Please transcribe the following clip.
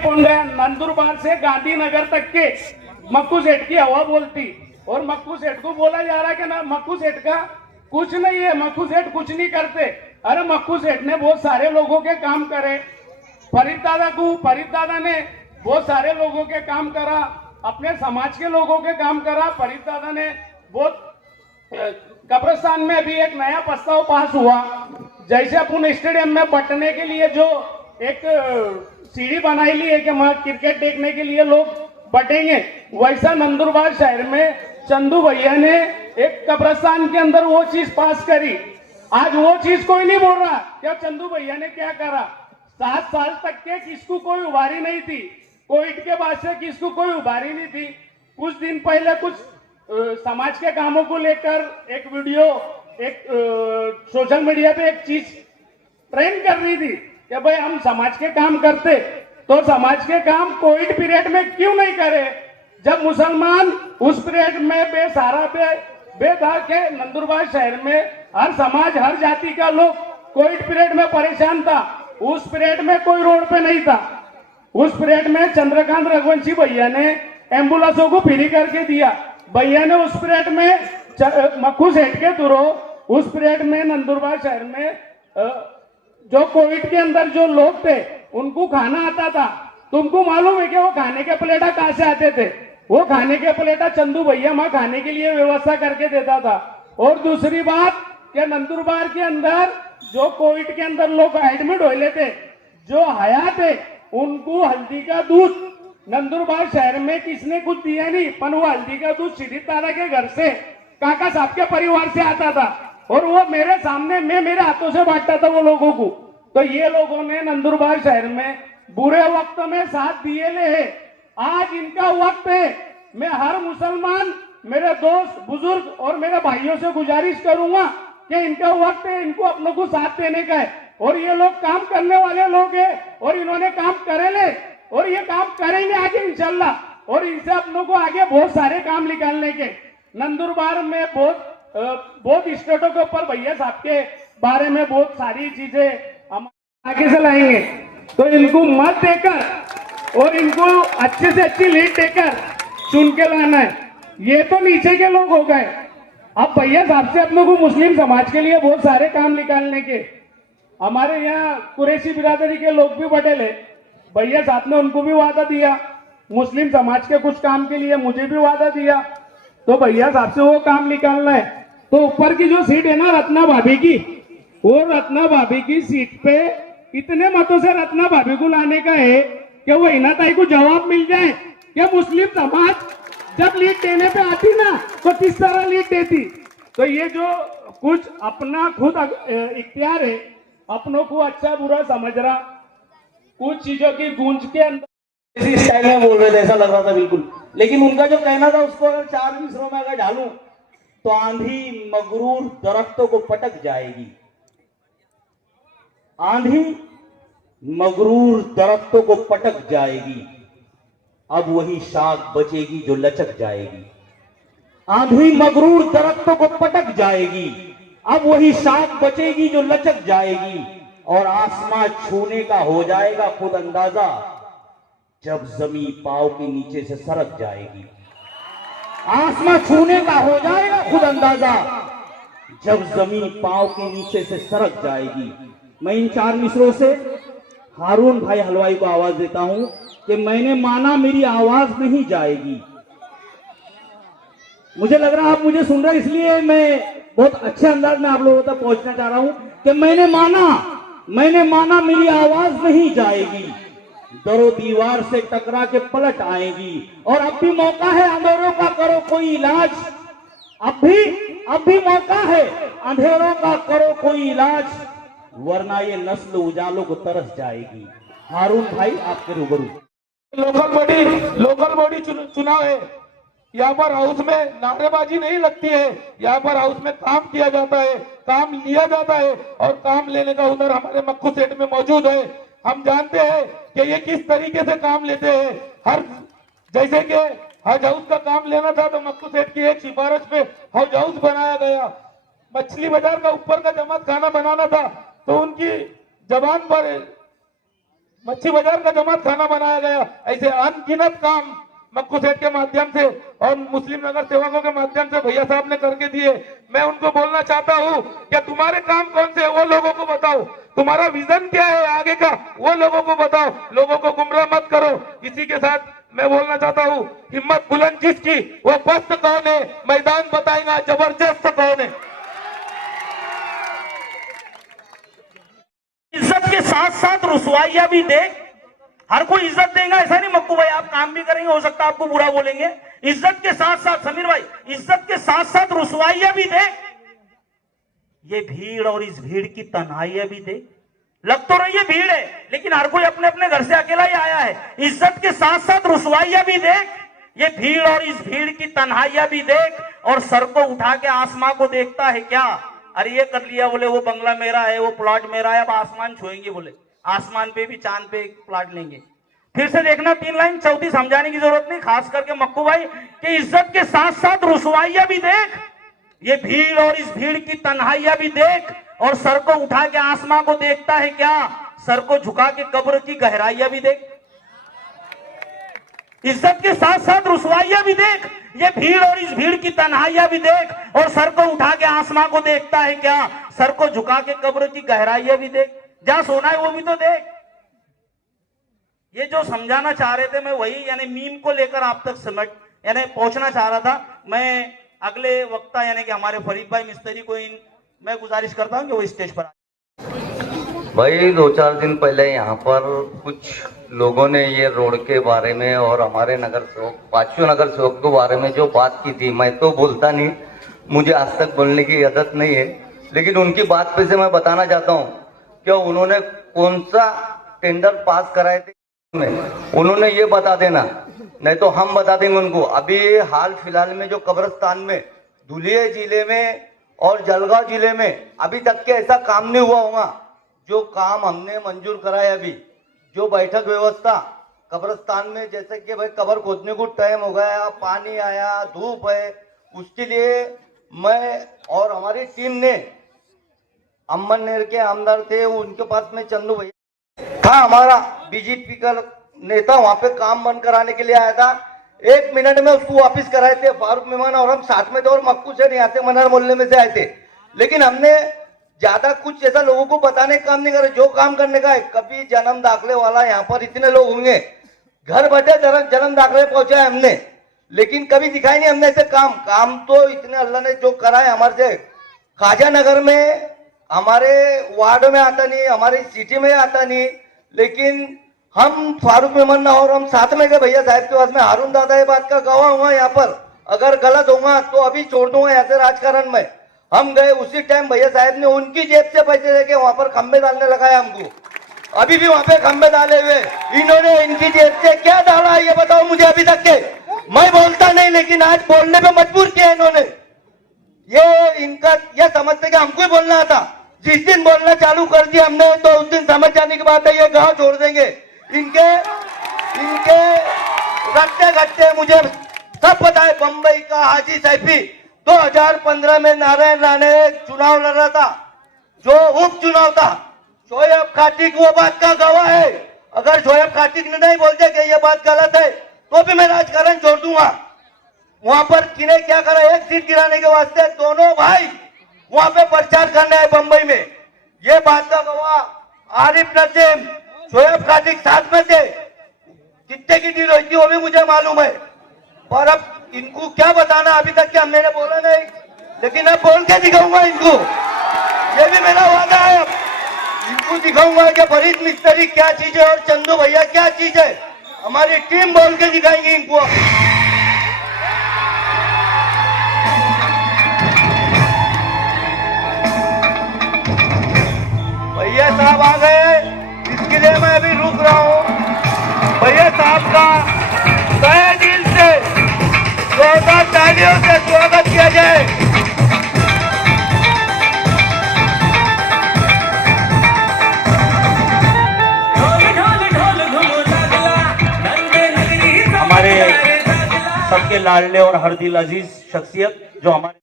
कौन गया नंदुरबार से गांधीनगर तक के मक्कू सेठ की हवा बोलती, और मक्कू सेठ को बोला जा रहा है कि ना मक्कू सेठ का कुछ नहीं है, मक्कू सेठ कुछ नहीं करते। अरे मक्कू सेठ ने बहुत सारे लोगों के काम करे, फरीद दादा ने बहुत सारे लोगों के काम करा, अपने समाज के लोगों के काम करा। फरीद दादा ने बहुत कब्रिस्तान में भी एक नया प्रस्ताव पास हुआ, जैसे अपन स्टेडियम में बटने के लिए जो एक सीढ़ी बनाई ली है कि वहां क्रिकेट देखने के लिए लोग बटेंगे, वैसा नंदुरबार शहर में चंदू भैया ने एक कब्रिस्तान के अंदर वो चीज पास करी। आज वो चीज कोई नहीं बोल रहा क्या चंदू भैया ने क्या करा। 7 साल तक के किसको कोई उभारी नहीं थी, कोविड के बाद से किसको कोई उभारी नहीं थी। कुछ दिन पहले कुछ समाज के कामों को लेकर एक वीडियो एक सोशल मीडिया पे एक चीज ट्रेंड कर रही थी कि भाई हम समाज के काम करते, तो समाज के काम कोविड पीरियड में क्यों नहीं करे, जब मुसलमान उस पीरियड में बेसहारा बेधा के नंदुरबार शहर में हर समाज हर जाति का लोग कोविड पीरियड में परेशान था। उस पीरियड में कोई रोड पे नहीं था, उस पीरियड में चंद्रकांत रघुवंशी भैया ने एम्बुलेंसों को फ्री करके दिया। भैया ने उस पीरियड में मक्खू सेठ के थ्रू उस पीरियड में नंदुरबार शहर में जो कोविड के अंदर जो लोग थे उनको खाना आता था। तुमको मालूम है कि वो खाने के प्लेटा कहां से आते थे, वो खाने के प्लेटा चंदू भैया वहां खाने के लिए व्यवस्था करके देता था। और दूसरी बात कि नंदुरबार के अंदर जो कोविड के अंदर लोग एडमिट हो लेते, जो हयात है उनको हल्दी का दूध नंदुरबार शहर में किसने कुछ दिया नहीं, पर वो हल्दी का दूध सीधी तारा के घर से काका साहब के परिवार से आता था, और वो मेरे सामने मैं मेरे हाथों से बांटता था वो लोगों को। तो ये लोगों ने नंदुरबार शहर में बुरे वक्त में साथ दिए ले है। आज इनका वक्त है। मैं हर मुसलमान मेरे दोस्त बुजुर्ग और मेरे भाइयों से गुजारिश करूंगा कि इनका वक्त है, इनको अपनों को साथ देने का है। और ये लोग काम करने वाले लोग हैं और इन्होंने काम करे ले और ये काम करेंगे आगे इंशाल्लाह। और इनसे अपनों को आगे बहुत सारे काम निकालने के नंदुरबार में बहुत स्टेटों के ऊपर भैया साहब के बारे में बहुत सारी चीजें हम आगे से लाएंगे। तो इनको मत देकर और इनको अच्छे से अच्छी लीड देकर चुन के लाना है। ये तो नीचे के लोग हो गए, अब भैया साहब से अपनों को मुस्लिम समाज के लिए बहुत सारे काम निकालने के। हमारे यहाँ कुरैशी बिरादरी के लोग भी बटेल है, भैया साहब ने उनको भी वादा दिया, मुस्लिम समाज के कुछ काम के लिए मुझे भी वादा दिया। तो भैया साहब से वो काम निकालना है। तो ऊपर की जो सीट है ना रत्ना भाभी की, वो रत्ना भाभी की सीट पे इतने मतों से रत्ना भाभी को लाने का है कि वो हिना ताई को जवाब मिल जाए कि मुस्लिम समाज जब लीड देने पे आती ना तो किस तरह लीड देती। तो ये जो कुछ अपना खुद इख्तियार है, अपनों को अच्छा बुरा समझ रहा, कुछ चीजों की गूंज के अंदर इसी स्टाइल में बोल रहे थे, ऐसा लग रहा था बिल्कुल। लेकिन उनका जो कहना था उसको अगर 4 मिसरों में अगर ढालूं तो आंधी मगरूर दरख्तों को पटक जाएगी, आंधी मगरूर दरख्तों को पटक जाएगी, अब वही शाख बचेगी जो लचक जाएगी। आंधी मगरूर दरख्तों को पटक जाएगी, अब वही शाख बचेगी जो लचक जाएगी। और आसमां छूने का हो जाएगा खुद अंदाजा जब जमीन पांव के नीचे से सरक जाएगी। आसमां छूने का हो जाएगा खुद अंदाजा जब जमीन पांव के नीचे से सरक जाएगी। मैं इन 4 मिसरों से हारून भाई हलवाई को आवाज देता हूं कि मैंने माना मेरी आवाज नहीं जाएगी। मुझे लग रहा है आप मुझे सुन रहे, इसलिए मैं बहुत अच्छे अंदाज में आप लोगों तक पहुंचना चाह रहा हूं कि मैंने माना मेरी आवाज नहीं जाएगी, दरो दीवार से टकरा के पलट आएगी। और अब भी मौका है अंधेरों का करो कोई इलाज, अब भी मौका है अंधेरों का करो कोई इलाज, वरना ये नस्ल उजालों को तरस जाएगी। हारून भाई आपके रूबरू। लोकल बॉडी चुनाव है, यहाँ पर हाउस में नारेबाजी नहीं लगती है, यहाँ पर हाउस में काम किया जाता है, काम लिया जाता है और काम लेने का हुनर हमारे मक्खू सेठ में मौजूद है। हम जानते हैं कि ये किस तरीके से काम लेते हैं। हर जैसे कि हज हाउस का काम लेना था तो मक्खू सेठ की एक सिफारिश पे हज हाउस बनाया गया। मछली बाजार का ऊपर का जमात खाना बनाना था तो उनकी जबान पर मच्छी बाजार का जमात खाना बनाया गया। ऐसे अनगिनत काम मक्खू सेठ के माध्यम से और मुस्लिम नगर सेवकों के माध्यम से भैया साहब ने करके दिए। मैं उनको बोलना चाहता हूँ कि तुम्हारे काम कौन से है वो लोगों को बताओ, तुम्हारा विजन क्या है आगे का वो लोगों को बताओ, लोगों को गुमराह मत करो। इसी के साथ मैं बोलना चाहता हूँ, हिम्मत बुलंद जिसकी वो पस्त कौन है, मैदान बताएगा जबरदस्त कौन है। इज्जत के साथ साथ रुसवाइयां भी देख। हर कोई इज्जत देगा ऐसा नहीं मक्कू भाई, आप काम भी करेंगे हो सकता है आपको बुरा बोलेंगे। इज्जत के साथ साथ समीर भाई, इज्जत के साथ साथ रुसवाइयां भी देख। ये भीड़ और इस भीड़ की तन्हाइयां भी देख। लग तो रही है भीड़ है, लेकिन हर कोई अपने अपने घर से अकेला ही आया है। इज्जत के साथ साथ रुसवाइयां भी देख। ये भीड़ और इस भीड़ की तन्हाइयां भी देख। और सर को उठा के आसमां को देखता है क्या? अरे ये कर लिया बोले, वो बंगला मेरा है, वो प्लॉट मेरा है, अब आसमान छुएंगे बोले, आसमान पे भी चांद पे एक प्लॉट लेंगे। फिर से देखना 3 लाइन, चौथी समझाने की जरूरत नहीं, खास करके मक्कू भाई कि इज्जत के साथ साथ रुसवाइयां भी देख। ये भीड़ और इस भीड़ की तन्हाइयां भी देख। और सर को उठा के आसमां को देखता है क्या? सर को झुका के कब्र की गहराइयां भी देख। इज्जत के साथ साथ रुसवाइयां भी देख। ये भीड़ और इस भीड़ की तन्हाइयां भी देख। और सर को उठा के आसमां को देखता है क्या? सर को झुका के कब्र की गहराइयां भी देख। जहां सोना है वो भी तो देख। ये जो समझाना चाह रहे थे मैं वही यानी मीम को लेकर आप तक यानी पहुंचना चाह रहा था। मैं अगले वक्ता यानी कि हमारे फरीद भाई मिस्त्री को मैं गुजारिश करता हूं कि वो स्टेज पर भाई 2-4 दिन पहले यहाँ पर कुछ लोगों ने ये रोड के बारे में और हमारे नगर सेवक पांचों नगर सेवक के बारे में जो बात की थी, मैं तो बोलता नहीं, मुझे आज तक बोलने की आदत नहीं है, लेकिन उनकी बात पे से मैं बताना चाहता हूँ कि उन्होंने कौन सा टेंडर पास कराए थे, उन्होंने ये बता देना, नहीं तो हम बता देंगे उनको। अभी हाल फिलहाल में जो कब्रिस्तान में धुलिया जिले में और जलगांव जिले में अभी तक के ऐसा काम नहीं हुआ होगा जो काम हमने मंजूर कराया। अभी जो बैठक व्यवस्था कब्रिस्तान में, जैसे कि भाई कब्र खोदने को टाइम हो गया, पानी आया, धूप है, उसके लिए मैं और हमारी टीम ने अम्बनेर के आमदार थे, उनके पास में चंदू भैया था, हमारा बीजेपी का नेता, वहां पे काम बंद कराने के लिए आया था। 1 मिनट में उसको वापिस कराए थे फारूक मेहमान और हम साथ में थे। और मक्कू से यहाँ से मनार मोहल्ले में से आए थे, लेकिन हमने ज्यादा कुछ ऐसा लोगों को बताने का काम नहीं करे। जो काम करने का है, कभी जन्म दाखिले वाला यहाँ पर इतने लोग होंगे, घर बैठे जन्म दाखिले पहुंचाए हमने, लेकिन कभी दिखाई नहीं हमने ऐसे काम तो इतने अल्लाह ने जो करा है हमारे से। खाजा नगर में हमारे वार्ड में आता नहीं, हमारी सिटी में आता नहीं, लेकिन हम फारूक मेमन और हम साथ में गए भैया साहब के पास में। हारून दादा ये बात का गवाह हुआ यहाँ पर, अगर गलत होगा तो अभी छोड़ दूंगा यहाँ से राजकारण में। हम गए उसी टाइम भैया साहब ने उनकी जेब से पैसे लेके वहां पर खंबे डालने लगाया हमको। अभी भी वहां पे खंबे डाले हुए, इन्होंने इनकी जेब से क्या डाला ये बताओ मुझे अभी तक के। मैं बोलता नहीं, लेकिन आज बोलने पे मजबूर किया इन्होंने। ये इनका ये समझते कि हमको ही बोलना आता। जिस दिन बोलना चालू कर दिया हमने तो उस दिन समझ जाने की बात है ये गांव छोड़ देंगे। इनके रट्टे घट्टे मुझे सब पता है। बंबई का हाजी सैफी 2015 में नारायण राणे चुनाव लड़ रहा था, जो उपचुनाव था। शोएब खाटिक वो बात का गवाह है। अगर शोएब खाटिक ने नहीं बोलते कि ये बात गलत है तो भी मैं राजकारण छोड़ दूंगा। वहां पर किन्हें क्या करा, 1 सीट गिराने के वास्ते दोनों भाई वहां पे प्रचार करना है बंबई में। ये बात का गवाह आरिफ नसीम, शोएब खाटिक साथ में थे। कितने की डील हुई थी वो भी मुझे मालूम है। और अब इनको क्या बताना, अभी तक क्या हमने बोला नहीं, लेकिन अब बोल के दिखाऊंगा इनको। ये भी मेरा वादा है, अब इनको दिखाऊंगा कि फरीद मिस्त्री क्या चीज है और चंदू भैया क्या चीज है। हमारी टीम बोल के दिखाएंगे इनको। भैया साहब आ गए, इसके लिए मैं अभी रुक रहा हूँ। भैया साहब का तहे दिल से जोरदार तालियों से स्वागत किया जाए। हमारे सबके लाडले और हर दिल अजीज शख्सियत जो हमारे